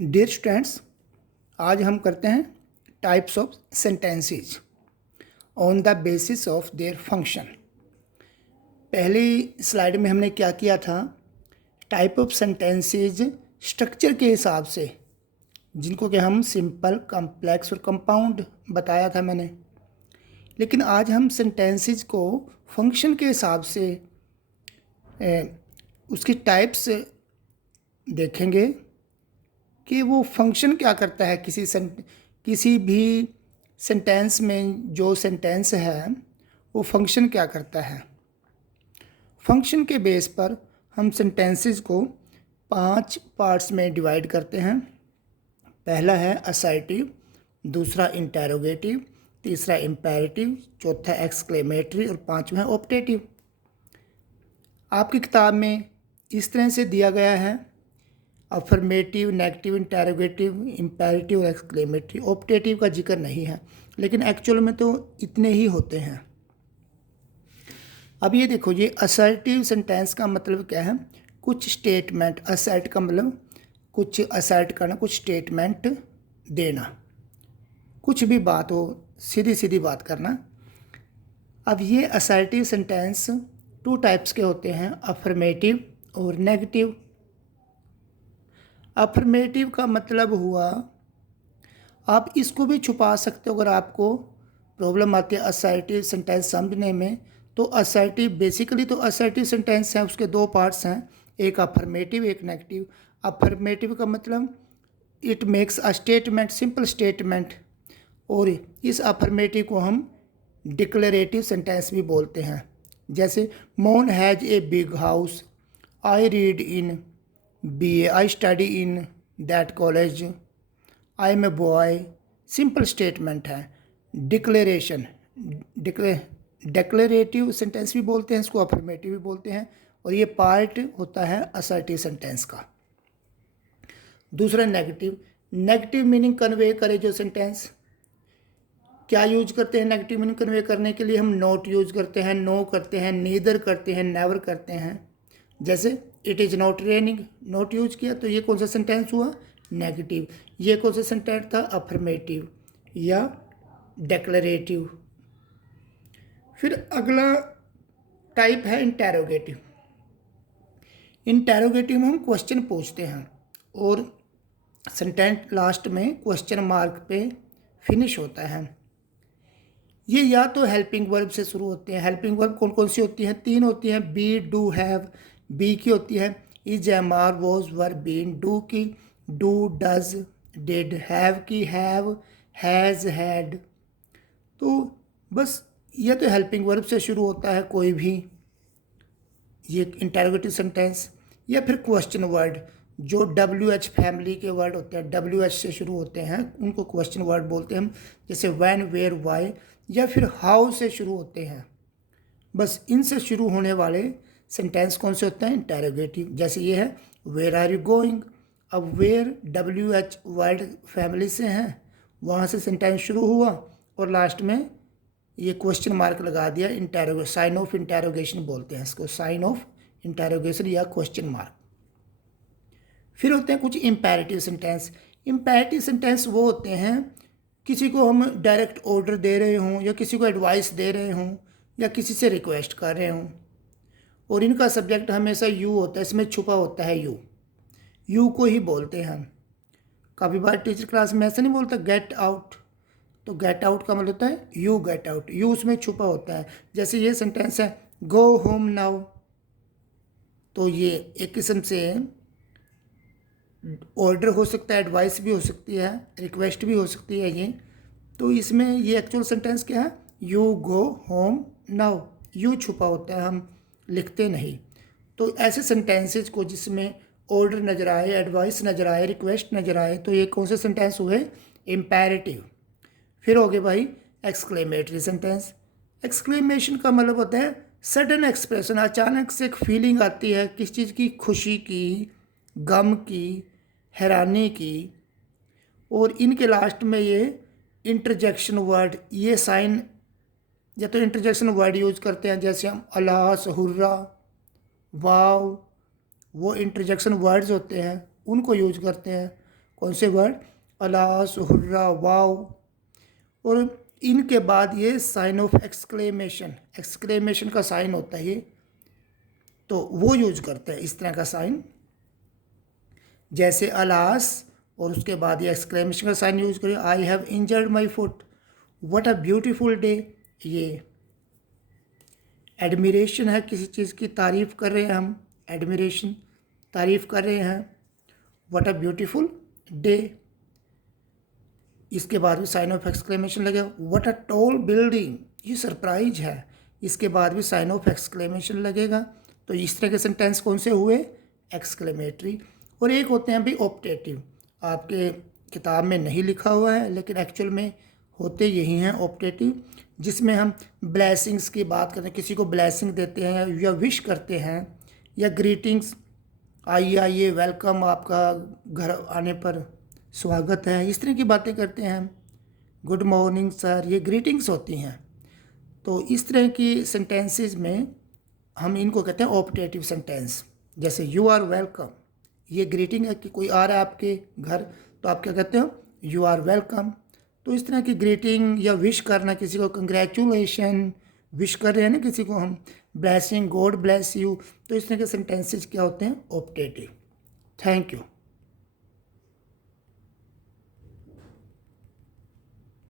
Dear students, आज हम करते हैं types of sentences on the basis of their function. पहली स्लाइड में हमने क्या किया था, टाइप ऑफ सेंटेंसेस स्ट्रक्चर के हिसाब से, जिनको कि हम सिंपल, कॉम्प्लेक्स और कंपाउंड बताया था मैंने। लेकिन आज हम सेंटेंसेस को फंक्शन के हिसाब से उसकी टाइप्स देखेंगे कि वो फंक्शन क्या करता है। किसी भी सेंटेंस में जो सेंटेंस है वो फंक्शन क्या करता है। फंक्शन के बेस पर हम सेंटेंसेस को 5 पार्ट्स में डिवाइड करते हैं। पहला है असर्टिव, दूसरा इंटेरोगेटिव, तीसरा इम्पेरेटिव, चौथा एक्सक्लेमेटरी और पांचवा है ऑप्टेटिव। आपकी किताब में इस तरह से दिया गया है: अफर्मेटिव, नेगेटिव, इंटेरोगेटिव, इम्पेरेटिव और एक्सक्लेमेटरी। ऑप्टेटिव का जिक्र नहीं है, लेकिन एक्चुअल में तो इतने ही होते हैं। अब ये देखो, ये असर्टिव सेंटेंस का मतलब क्या है? कुछ स्टेटमेंट, असर्ट का मतलब कुछ असर्ट करना, कुछ स्टेटमेंट देना, कुछ भी बात हो, सीधी सीधी बात करना। अब ये असर्टिव सेंटेंस 2 टाइप्स के होते हैं, अफर्मेटिव और नेगेटिव। अफर्मेटिव का मतलब हुआ, आप इसको भी छुपा सकते हो अगर आपको प्रॉब्लम आती है असर्टिव सेंटेंस समझने में। तो असर्टिव बेसिकली तो असर्टिव सेंटेंस है, उसके 2 पार्ट्स हैं, एक अफर्मेटिव एक नेगेटिव। अफर्मेटिव का मतलब it makes a statement, simple statement, और इस अफर्मेटिव को हम डिक्लेरेटिव सेंटेंस भी बोलते हैं। जैसे Mohan has a big house, I read in BA, I study in that college, I am a boy। Simple statement है। डिक्लेरेशन, डिक्लेरेटिव सेंटेंस भी बोलते हैं इसको, अफर्मेटिव भी बोलते हैं, और ये पार्ट होता है असर्टिव सेंटेंस का। दूसरा नेगेटिव। नेगेटिव मीनिंग कन्वे करे जो सेंटेंस, क्या यूज करते हैं नेगेटिव मीनिंग कन्वे करने के लिए? हम नॉट यूज करते हैं, नो करते हैं, नीदर करते हैं, नेवर करते हैं। जैसे it is not raining, not use किया तो ये कौन सा सेंटेंस हुआ? नेगेटिव। ये कौन सा सेंटेंस था? अफर्मेटिव या डिक्लेरेटिव। फिर अगला टाइप है इंटेरोगेटिव। इंटेरोगेटिव में हम क्वेश्चन पूछते हैं और सेंटेंस लास्ट में क्वेश्चन मार्क पे फिनिश होता है। ये या तो हेल्पिंग वर्ब से शुरू होते हैं। हेल्पिंग वर्ब कौन कौन सी होती हैं? 3 होती हैं, बी, डू, हैव। बी की होती है is, am, are, was, were, been. Do की डू, डज, डिड। हैव की हैव, हैज़, हैड। तो बस ये तो हेल्पिंग वर्ब से शुरू होता है कोई भी ये इंटेरोगेटिव सेंटेंस। या फिर क्वेश्चन वर्ड, जो WH फैमिली के वर्ड होते हैं, WH से शुरू होते हैं, उनको क्वेश्चन वर्ड बोलते हैं हम। जैसे व्हेन, वेयर, व्हाई, या फिर हाउ से शुरू होते हैं। बस इनसे शुरू होने वाले सेंटेंस कौन से होते हैं? इंटेरोगेटिव। जैसे ये है वेयर आर यू गोइंग। अब वेयर WH वर्ड फैमिली से हैं, वहाँ से सेंटेंस शुरू हुआ और लास्ट में ये क्वेश्चन मार्क लगा दिया। इंटेरोगेशन, साइन ऑफ इंटेरोगेशन बोलते हैं इसको, साइन ऑफ इंटेरोगेशन या क्वेश्चन मार्क। फिर होते हैं कुछ इम्पेरेटिव सेंटेंस। इम्पेरेटिव सेंटेंस वो होते हैं, किसी को हम डायरेक्ट ऑर्डर दे रहे हों, या किसी को एडवाइस दे रहे हों, या किसी से रिक्वेस्ट कर रहे हों, और इनका सब्जेक्ट हमेशा यू होता है, इसमें छुपा होता है यू। यू को ही बोलते हैं हम। काफ़ी बार टीचर क्लास में ऐसा नहीं बोलता गेट आउट, तो गेट आउट का मतलब होता है यू गेट आउट, यू उसमें छुपा होता है। जैसे ये सेंटेंस है गो होम नाउ, तो ये एक किस्म से ऑर्डर हो सकता है, एडवाइस भी हो सकती है, रिक्वेस्ट भी हो सकती है ये। तो इसमें ये एक्चुअल सेंटेंस क्या है? You go home now. You छुपा होता है, हम लिखते नहीं। तो ऐसे सेंटेंसेज को जिसमें ऑर्डर नज़र आए, एडवाइस नज़र आए, रिक्वेस्ट नज़र आए, तो ये कौन से सेंटेंस हुए? इम्पेरेटिव। फिर हो गए भाई एक्सक्लेमेटरी सेंटेंस। एक्सक्लेमेशन का मतलब होता है सडन एक्सप्रेशन, अचानक से एक फीलिंग आती है किस चीज़ की? खुशी की, गम की, हैरानी की। और इनके लास्ट में ये इंटरजेक्शन वर्ड, ये साइन या तो इंटरजेक्शन वर्ड यूज करते हैं, जैसे हम अलास, हुर्रा, वाव, वो इंटरजेक्शन वर्ड्स होते हैं उनको यूज करते हैं। कौन से वर्ड, अलास, हुर्रा, वाव। और इनके बाद ये साइन ऑफ एक्सक्लेमेशन का साइन होता है ये, तो वो यूज करते हैं इस तरह का साइन, जैसे अलास और उसके बाद ये एक्सक्लेमेशन का साइन यूज करें, I have injured my foot, what a beautiful day. ये एडमिरेशन है, किसी चीज़ की तारीफ़ कर रहे हैं हम, एडमिरेशन तारीफ़ कर रहे हैं, व्हाट अ ब्यूटीफुल डे। इसके बाद भी साइन ऑफ एक्सक्लेमेशन लगेगा, व्हाट अ टॉल बिल्डिंग, ये सरप्राइज है, इसके बाद भी साइन ऑफ एक्सक्लेमेशन लगेगा। तो इस तरह के सेंटेंस कौन से हुए, एक्सक्लेमेटरी। और एक होते हैं भी ऑप्टेटिव, आपके किताब में नहीं लिखा हुआ है लेकिन एक्चुअल में होते यही हैं ऑप्टेटिव, जिसमें हम ब्लेसिंग्स की बात करते हैं, किसी को ब्लेसिंग देते हैं या विश करते हैं, या ग्रीटिंग्स, आइए आइए, वेलकम, आपका घर आने पर स्वागत है, इस तरह की बातें करते हैं हम, गुड मॉर्निंग सर, ये ग्रीटिंग्स होती हैं। तो इस तरह की सेंटेंसेस में हम इनको कहते हैं ऑप्टेटिव सेंटेंस। जैसे यू आर वेलकम, ये ग्रीटिंग है कि कोई आ रहा है आपके घर, तो आप क्या कहते हो, यू आर वेलकम। तो इस तरह की ग्रीटिंग या विश करना, किसी को कंग्रेचुलेशन विश कर रहे हैं ना किसी को हम, ब्लेसिंग, गॉड ब्लेस यू, तो इस तरह के सेंटेंसेस क्या होते हैं, ऑप्टेटिव। Thank you.